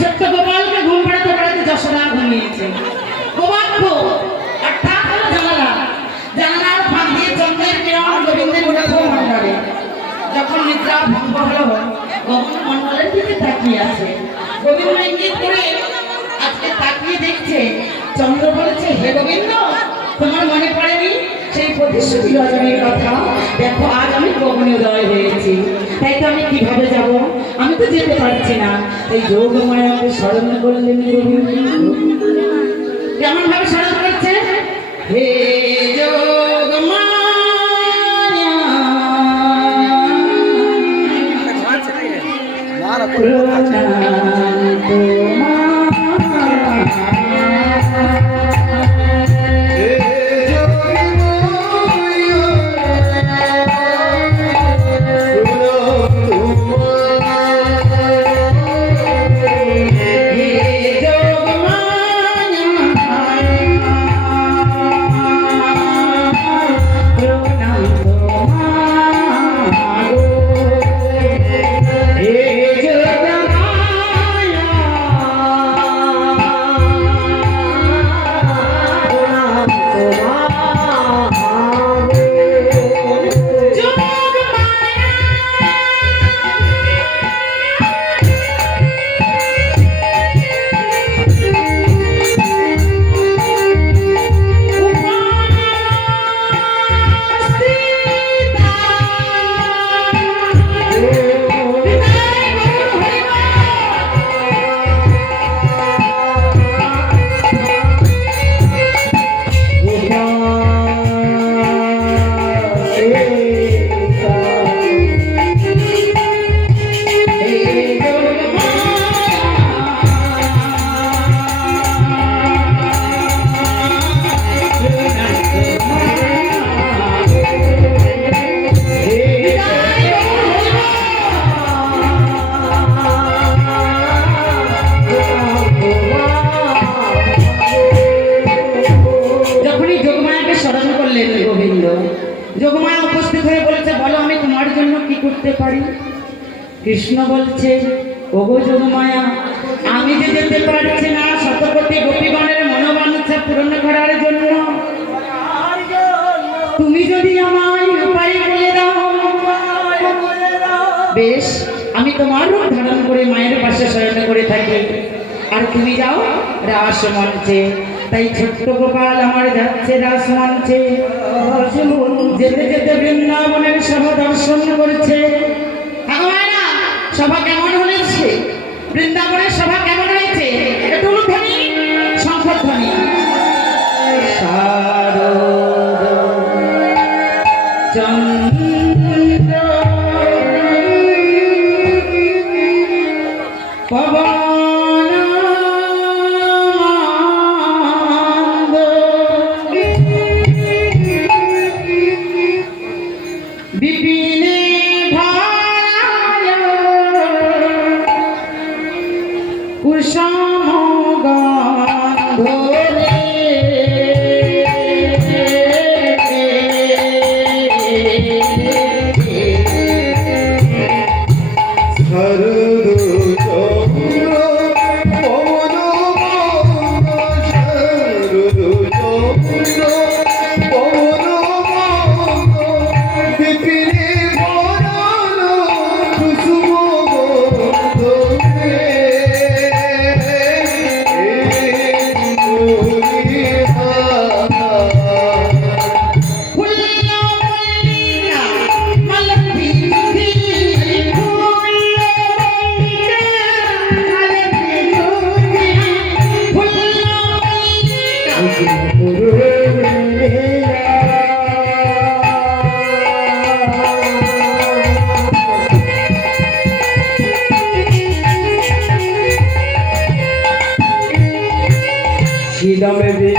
ছোট্ট গোপালকে ঘুম পাড়াতে পাড়াতে যশোদা ঘুমিয়েছে। গোপাল আর তা হলো জানালা, জানালার ফাঁক দিয়ে চন্দ্রের কিরণ গোবিন্দের মন্ডলে। যখন নিদ্রা ভঙ্গ হলো, গোবিন্দ মন্ডলের দিকে তাকিয়ে আছে। গোবিন্দ ইঙ্গিত করে আজকে তাকিয়ে দেখছে। চন্দ্র বলেছে, হে গোবিন্দ, তোমার মনে পড়েনি সেই প্রতিশ্রুতি রজনীর কথা? দেখো আজ আমি গগনোদয় হয়েছি, তাই তো আমি কিভাবে যাব? আমি তো যেতে পারছি না। এই যোগমায়াকে স্মরণ করলেন গোবিন্দ। কেমন ভাবে স্মরণ করছে? হে যোগমায়া উপস্থিত হয়ে বলেছে, বলো আমি তোমার জন্য কি করতে পারি? কৃষ্ণ বলছে, ওগো যোগমায়া, আমি যে যেতে পারছি না শতকোটি গোপীগণের মনোবাঞ্ছা পূরণ করার জন্য, তুমি যদি আমায় উপায় বলে দাও, বেশ আমি তোমার রূপ ধারণ করে মায়ের পাশে শয়ন করে থাকি, আর তুমি যাও রাস মঞ্চে। তাই ছোট্ট গোপাল আমার যাচ্ছে রাস মঞ্চে। যেতে যেতে বৃন্দাবনের সভা দর্শন করছে। সভা কেমন হয়েছে? বৃন্দাবনের সভা কেমন হয়েছে? একটু ধ্বনি, শঙ্খধ্বনি। চন্দ্র পবন বিপিনে ভায় কুসুম গন্ধ রে,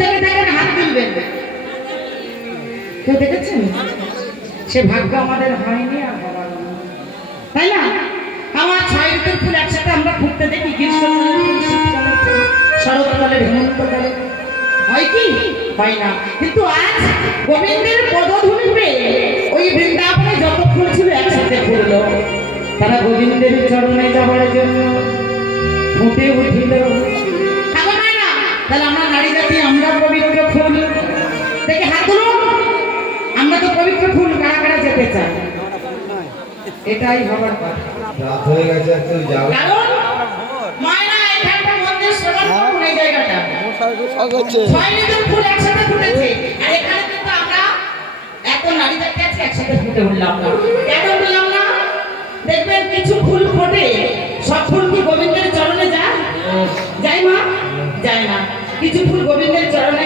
দেখে থাকেন হাত তুলবেন। কেউ দেখেছেন? সে ভাগ্য আমাদের হয়নি আর হবার না। তাই না? আমার 6 ঋতুর ফুল একসাথে আমরা ফুটতে দেখি, গ্রীষ্মকালে ফুল, শীতকালে ফুল, শরৎকালে, হেমন্তকালে, হয় কি? হয় না। কিন্তু আজ গোবিন্দের পদধূলি পেয়ে ওই বৃন্দাবনে যত ফুল ছিল একসাথে ফুটলো, তারা গোবিন্দের চরণে যাবার জন্য ফুটে উঠিল। তাহলে আমরা নারী জাতি, আমরা পবিত্র ফুল। দেখে হাত তুলুন, আমরা তো পবিত্র ফুল। কারা কারা যেতে চায়? এটাই হবার কথা। রাত হয়ে গেছে, একটু যাও। কারণ মায়েরা এখানটা মন্দির সবার কোন এই জায়গাটা 6 ঋতুর ফুল একসাথে ফুটেছে। আর এখানে কিন্তু আমরা এত নারী জাতি আছে, একসাথে ফুটে উঠলাম না। কেন উঠলাম না? দেখবেন কিছু ফুল ফোটে, সব ফুল কি গোবিন্দের চরণে যায়? যায় মা? যায় না। কিছু ফুল গোবিন্দের চরণে